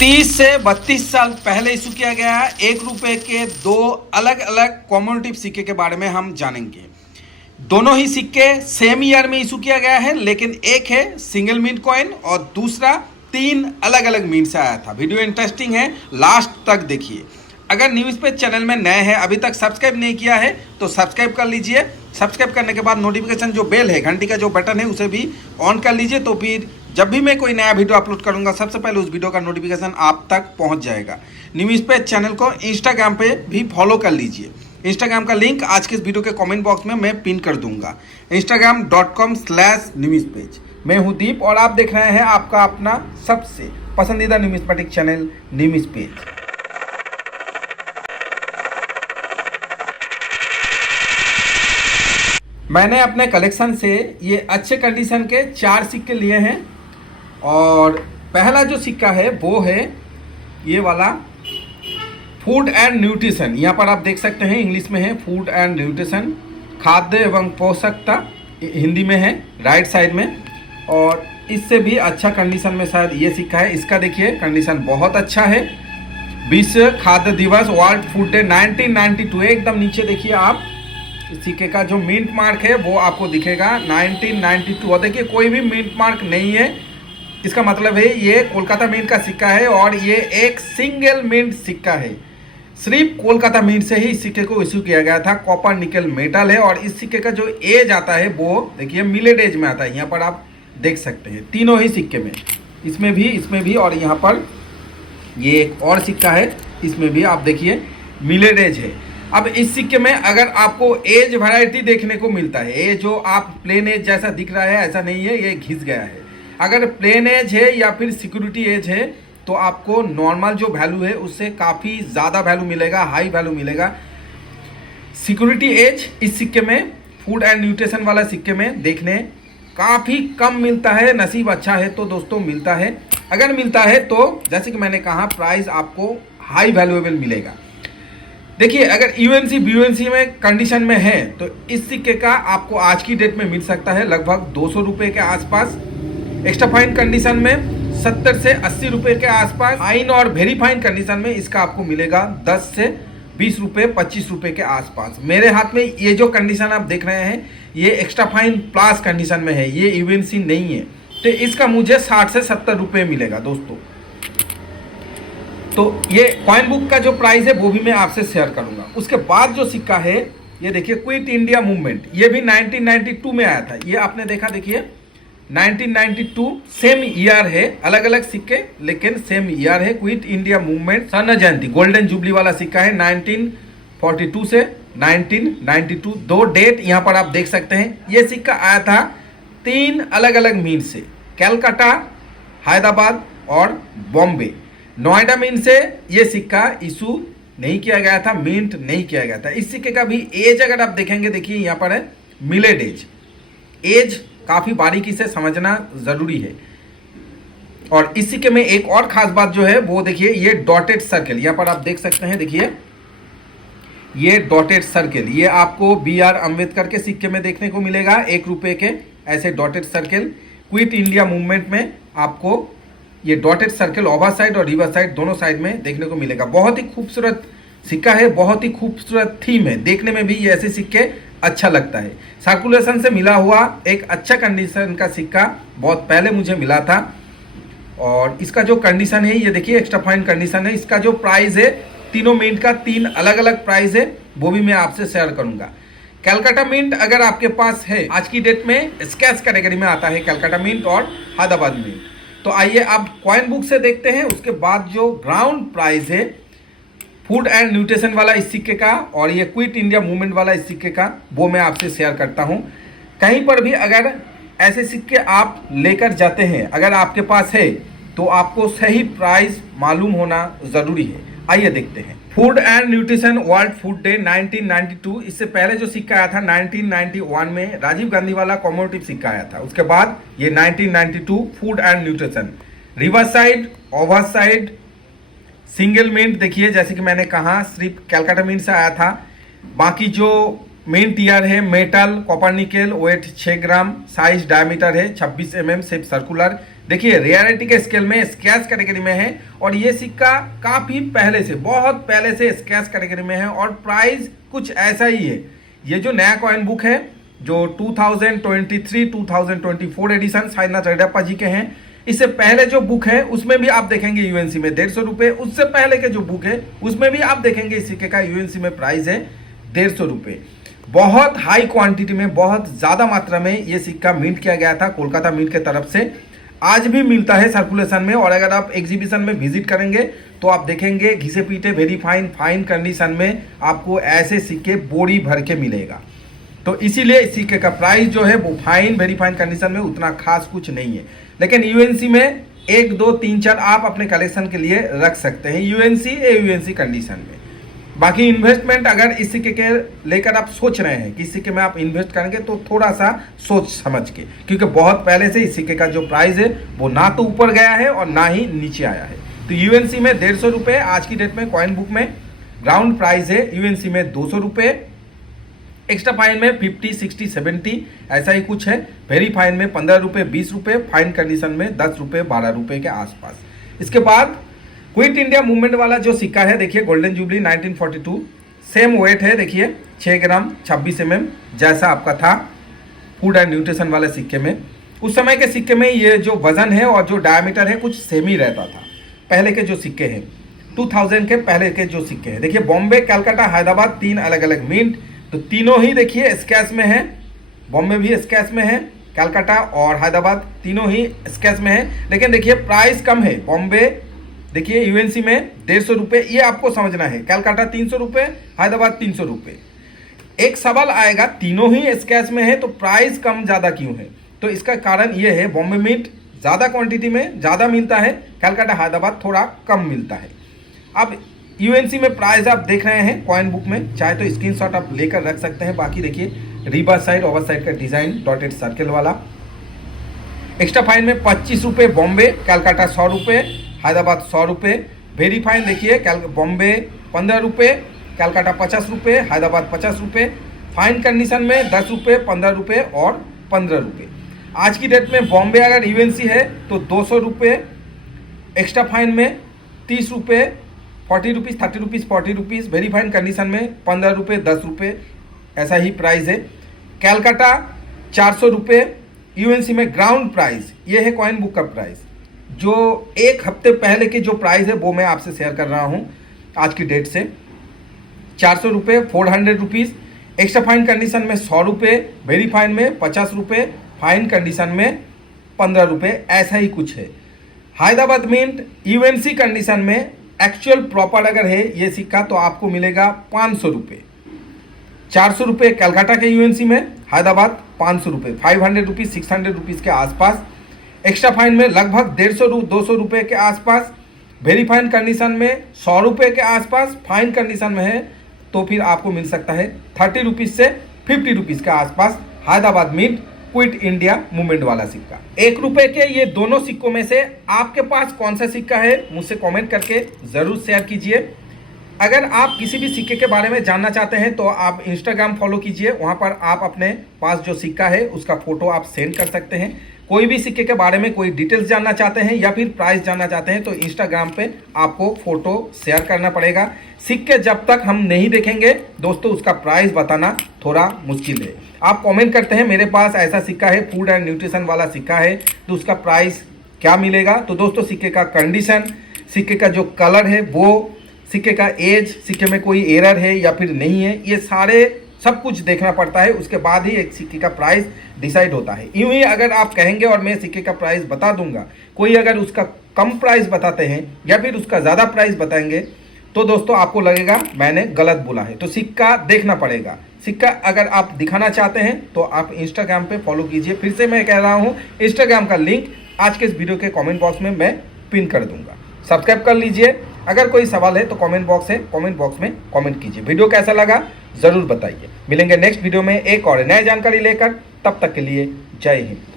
30 से 32 साल पहले इशू किया गया है 1 रुपए के दो अलग अलग कॉमोडेटिव सिक्के के बारे में हम जानेंगे। दोनों ही सिक्के सेम ईयर में इशू किया गया है, लेकिन एक है सिंगल मिंट कॉइन और दूसरा 3 अलग अलग मिंट से आया था। वीडियो इंटरेस्टिंग है, लास्ट तक देखिए। अगर न्यूज़ पे चैनल में नए हैं, अभी तक सब्सक्राइब नहीं किया है तो सब्सक्राइब कर लीजिए। सब्सक्राइब करने के बाद नोटिफिकेशन जो बेल है, घंटी का जो बटन है, उसे भी ऑन कर लीजिए। तो फिर जब भी मैं कोई नया वीडियो अपलोड करूंगा सबसे पहले उस वीडियो का नोटिफिकेशन आप तक पहुंच जाएगा। न्यूज़ पे चैनल को इंस्टाग्राम पे भी फॉलो कर लीजिए। इंस्टाग्राम का लिंक आज के इस वीडियो के कमेंट बॉक्स में मैं पिन कर दूंगा, instagram.com/न्यूज़पेज। मैं हूं दीप और आप देख रहे हैं आपका अपना सबसे पसंदीदा न्यूमिस्मेटिक चैनल न्यूज़पेज। मैंने अपने कलेक्शन से ये अच्छे कंडीशन के 4 सिक्के लिए हैं और पहला जो सिक्का है वो है ये वाला फूड एंड न्यूट्रिशन। यहाँ पर आप देख सकते हैं इंग्लिश में है फूड एंड न्यूट्रिशन, खाद्य एवं पोषकता हिंदी में है राइट साइड में। और इससे भी अच्छा कंडीशन में शायद ये सिक्का है। इसका देखिए कंडीशन बहुत अच्छा है। विश्व खाद्य दिवस वर्ल्ड फूड डे 1992, एकदम नीचे देखिए आप इस सिक्के का जो मिंट मार्क है वो आपको दिखेगा 1992। और देखिए कोई भी मिंट मार्क नहीं है, इसका मतलब है ये कोलकाता मिंट का सिक्का है और ये एक सिंगल मिंट सिक्का है। सिर्फ कोलकाता मिंट से ही इस सिक्के को इशू किया गया था। कॉपर निकल मेटल है और इस सिक्के का जो एज आता है वो देखिए मिलेट एज में आता है। यहाँ पर आप देख सकते हैं तीनों ही सिक्के में, इसमें भी और यहाँ पर ये एक और सिक्का है, इसमें भी आप देखिए मिलेट एज है। अब इस सिक्के में अगर आपको एज वैरायटी देखने को मिलता है, ये जो आप प्लेन एज जैसा दिख रहा है ऐसा नहीं है, ये घिस गया है। अगर प्लेन एज है या फिर सिक्योरिटी एज है तो आपको नॉर्मल जो वैल्यू है उससे काफ़ी ज़्यादा वैल्यू मिलेगा, हाई वैल्यू मिलेगा। सिक्योरिटी एज इस सिक्के में, फूड एंड न्यूट्रिशन वाला सिक्के में देखने काफ़ी कम मिलता है। नसीब अच्छा है तो दोस्तों मिलता है। अगर मिलता है तो जैसे कि मैंने कहा प्राइस आपको हाई वैल्यूएबल मिलेगा। देखिए अगर यूएनसी बीयूएनसी में कंडीशन में है तो इस सिक्के का आपको आज की डेट में मिल सकता है लगभग 200 रुपये के आसपास। एक्स्ट्रा फाइन कंडीशन में 70 से 80 रुपये के आसपास। फाइन और वेरी फाइन कंडीशन में इसका आपको मिलेगा 10 से 20 रुपये 25 रुपये के आसपास। मेरे हाथ में ये जो कंडीशन आप देख रहे हैं ये एक्स्ट्रा फाइन प्लस कंडीशन में है, ये यूएनसी नहीं है। तो इसका मुझे 60 से 70 रुपये मिलेगा दोस्तों। तो ये कॉइन बुक का जो प्राइस है वो भी मैं आपसे शेयर करूंगा। उसके बाद जो सिक्का है ये देखिए क्विट इंडिया मूवमेंट, ये भी 1992 में आया था। ये आपने देखा, देखिए 1992 सेम ईयर है, अलग अलग सिक्के लेकिन सेम ईयर है। क्विट इंडिया मूवमेंट स्वर्ण जयंती गोल्डन जुबली वाला सिक्का है 1942 से 1992। 2 डेट यहाँ पर आप देख सकते हैं। ये सिक्का आया था 3 अलग अलग मीट से, कलकत्ता, हैदराबाद और बॉम्बे। नोएडा मिंट से ये सिक्का इशू नहीं किया गया था, मिंट नहीं किया गया था। इस सिक्के का भी एज अगर आप देखेंगे, देखिए यहाँ पर है मिलेट एज। एज काफ़ी बारीकी से समझना ज़रूरी है। और इस सिक्के में एक और ख़ास बात जो है वो देखिए ये डॉटेड सर्कल, यहाँ पर आप देख सकते हैं। देखिए ये डॉटेड सर्कल ये आपको BR अम्बेडकर के सिक्के में देखने को मिलेगा 1 रुपये के ऐसे dotted circle. Quit India movement में आपको ये डॉटेड सर्कल ओवर साइड और रिवर्स साइड दोनों साइड में देखने को मिलेगा। बहुत ही खूबसूरत सिक्का है, बहुत ही खूबसूरत थीम है। देखने में भी ये ऐसे सिक्के अच्छा लगता है। सर्कुलेशन से मिला हुआ एक अच्छा कंडीशन का सिक्का बहुत पहले मुझे मिला था। और इसका जो कंडीशन है ये देखिए एक्स्ट्रा फाइन कंडीशन है। इसका जो प्राइस है तीनों मिंट का 3 अलग अलग प्राइस है, वो भी मैं आपसे शेयर करूंगा। कलकत्ता मिंट अगर आपके पास है, आज की डेट में स्कैच कैटेगरी में आता है कलकत्ता मिंट और हैदराबाद मिंट। तो आइए अब कॉइन बुक से देखते हैं। उसके बाद जो ग्राउंड प्राइस है फूड एंड न्यूट्रिशन वाला इस सिक्के का और ये क्विट इंडिया मूवमेंट वाला इस सिक्के का, वो मैं आपसे शेयर करता हूं। कहीं पर भी अगर ऐसे सिक्के आप लेकर जाते हैं, अगर आपके पास है तो आपको सही प्राइस मालूम होना ज़रूरी है। आइए देखते हैं। Food and nutrition world food day 1992। इससे पहले जो सिक्का आया था 1991 में राजीव गांधी वाला कॉमोडेटिव सिक्का आया था। उसके बाद ये 1992 food and nutrition, reverse side, over side, single mint. देखिए जैसे कि मैंने कहा सिर्फ कलकत्ता मिंट से आया था। बाकी जो मिंट ईयर है मेटल, कॉपर निकल, वेट 6 ग्राम, साइज डायमीटर है 26 mm, शेप सर्कुलर, देखिए रेयरिटी के स्केल में स्कैच कैटेगरी में है और ये सिक्का काफ़ी पहले से, बहुत पहले से स्कैच कैटेगरी में है और प्राइस कुछ ऐसा ही है। ये जो नया कॉइन बुक है जो 2023-2024 एडिशन साईनाथ रेड्डप्पा जी के हैं, इससे पहले जो बुक है उसमें भी आप देखेंगे यूएनसी में 150 रुपये, उससे पहले के जो बुक है उसमें भी आप देखेंगे इस सिक्के का यूएनसी में प्राइस है 150 रुपये। बहुत हाई क्वांटिटी में, बहुत ज़्यादा मात्रा में ये सिक्का मिंट किया गया था कोलकाता मिंट के तरफ से, आज भी मिलता है सर्कुलेशन में। और अगर आप एग्जीबिशन में विजिट करेंगे तो आप देखेंगे घिसे पीटे वेरी फाइन कंडीशन में आपको ऐसे सिक्के बोरी भर के मिलेगा। तो इसीलिए इस सिक्के का प्राइस जो है वो वेरी फाइन कंडीशन में उतना खास कुछ नहीं है, लेकिन यूएनसी में 1, 2, 3, 4 आप अपने कलेक्शन के लिए रख सकते हैं यूएनसी कंडीशन में। बाकी इन्वेस्टमेंट अगर इस सिक्के के लेकर आप सोच रहे हैं कि इस सिक्के में आप इन्वेस्ट करेंगे तो थोड़ा सा सोच समझ के, क्योंकि बहुत पहले से इस सिक्के का जो प्राइस है वो ना तो ऊपर गया है और ना ही नीचे आया है। तो यूएनसी में 150 रुपये आज की डेट में कॉइन बुक में ग्राउंड प्राइस है, यूएनसी में 200 रुपये, एक्स्ट्रा फाइन में 50, 60, 70 ऐसा ही कुछ है, वेरी फाइन में 15 रुपये, 20 रुपये, फाइन कंडीशन में 10 रुपये, 12 रुपये के आसपास। इसके बाद क्विट इंडिया मूवमेंट वाला जो सिक्का है देखिए गोल्डन जुबली 1942, सेम वेट है देखिए 6 ग्राम 26 mm जैसा आपका था फूड एंड न्यूट्रिशन वाले सिक्के में। उस समय के सिक्के में ये जो वजन है और जो डायमीटर है कुछ सेम ही रहता था। पहले के जो सिक्के हैं 2000 के पहले के जो सिक्के हैं देखिए बॉम्बे, कलकत्ता, हैदराबाद 3 अलग अलग मिंट, तो तीनों ही देखिए स्कैच में है। बॉम्बे भी स्कैच में है, कलकत्ता और हैदराबाद तीनों ही स्कैच में है, लेकिन देखिए प्राइस कम है। बॉम्बे देखिए यूएनसी में 150 रुपये, ये आपको समझना है, कलकत्ता 300 रुपये, हैदराबाद 300 रुपये। एक सवाल आएगा तीनों ही स्कैच में है तो प्राइस कम ज़्यादा क्यों है? तो इसका कारण ये है बॉम्बे मिंट ज़्यादा क्वांटिटी में ज़्यादा मिलता है, कलकत्ता हैदराबाद थोड़ा कम मिलता है। अब यूएनसी में प्राइस आप देख रहे हैं कॉइन बुक में, चाहे तो स्क्रीनशॉट आप लेकर रख सकते हैं। बाकी देखिए रिवर्स साइड ओवर साइड का डिज़ाइन डॉटेड सर्कल वाला। एक्स्ट्रा फाइन में 25 रुपये बॉम्बे, कलकत्ता 100 रुपये, हैदराबाद 100 रुपये, वेरी फाइन देखिए बॉम्बे 15 रुपये, कलकत्ता 50 रुपये, हैदराबाद 50 रुपये, फाइन कंडीशन में 10 रुपये, 15 रुपये और 15 रुपये। आज की डेट में बॉम्बे अगर यूएनसी है तो 200 रुपये, एक्स्ट्रा फाइन में 30 रुपये, 40 rupees, 30 rupees, 40 rupees, very fine condition में 15 रुपये, 10 रुपये ऐसा ही प्राइस है। कलकत्ता 400 रुपये, यूएनसी में ग्राउंड प्राइस ये है कॉइन बुक का प्राइस। जो एक हफ्ते पहले की जो प्राइस है वो मैं आपसे शेयर कर रहा हूँ आज की डेट से। 400 रुपये, 400 रुपीज़, एक्स्ट्रा फाइन कंडीशन में 100 रुपये, वेरी फाइन में 50 रुपये, फाइन कंडीशन में 15 रुपये ऐसा ही कुछ है। हैदराबाद मिंट यूएनसी कंडीशन में एक्चुअल प्रॉपर अगर है ये सिक्का तो आपको मिलेगा 500 रुपये। 400 रुपये कलकत्ता के यूएनसी में, हैदराबाद 500 रुपये, 500 रुपीज़, 600 रुपीज़ के आसपास। एक्स्ट्रा फाइन में लगभग 150-200 रुपये के आसपास, वेरी फाइन कंडीशन में 100 रुपये के आसपास, फाइन कंडीशन में है तो फिर आपको मिल सकता है 30 रुपीज़ से 50 रुपीज़ के आसपास Hyderabad mint quit India movement वाला सिक्का। 1 रुपये के ये दोनों सिक्कों में से आपके पास कौन सा सिक्का है मुझसे कमेंट करके ज़रूर शेयर कीजिए। अगर आप किसी भी सिक्के के बारे में जानना चाहते हैं तो आप इंस्टाग्राम फॉलो कीजिए, वहाँ पर आप अपने पास जो सिक्का है उसका फ़ोटो आप सेंड कर सकते हैं। कोई भी सिक्के के बारे में कोई डिटेल्स जानना चाहते हैं या फिर प्राइस जानना चाहते हैं तो इंस्टाग्राम पे आपको फ़ोटो शेयर करना पड़ेगा। सिक्के जब तक हम नहीं देखेंगे दोस्तों उसका प्राइस बताना थोड़ा मुश्किल है। आप कमेंट करते हैं मेरे पास ऐसा सिक्का है, फूड एंड न्यूट्रिशन वाला सिक्का है, तो उसका प्राइस क्या मिलेगा। तो दोस्तों सिक्के का कंडीशन, सिक्के का जो कलर है वो, सिक्के का एज, सिक्के में कोई एरर है या फिर नहीं है, ये सारे सब कुछ देखना पड़ता है, उसके बाद ही एक सिक्के का प्राइस डिसाइड होता है। यूँ ही अगर आप कहेंगे और मैं सिक्के का प्राइस बता दूंगा, कोई अगर उसका कम प्राइस बताते हैं या फिर उसका ज़्यादा प्राइस बताएंगे तो दोस्तों आपको लगेगा मैंने गलत बोला है। तो सिक्का देखना पड़ेगा। सिक्का अगर आप दिखाना चाहते हैं तो आप इंस्टाग्राम पे फॉलो कीजिए। फिर से मैं कह रहा हूँ इंस्टाग्राम का लिंक आज के इस वीडियो के कमेंट बॉक्स में मैं पिन कर दूंगा, सब्सक्राइब कर लीजिए। अगर कोई सवाल है तो कमेंट बॉक्स है, कमेंट बॉक्स में कमेंट कीजिए। वीडियो कैसा लगा ज़रूर बताइए। मिलेंगे नेक्स्ट वीडियो में एक और नई जानकारी लेकर, तब तक के लिए जय हिंद।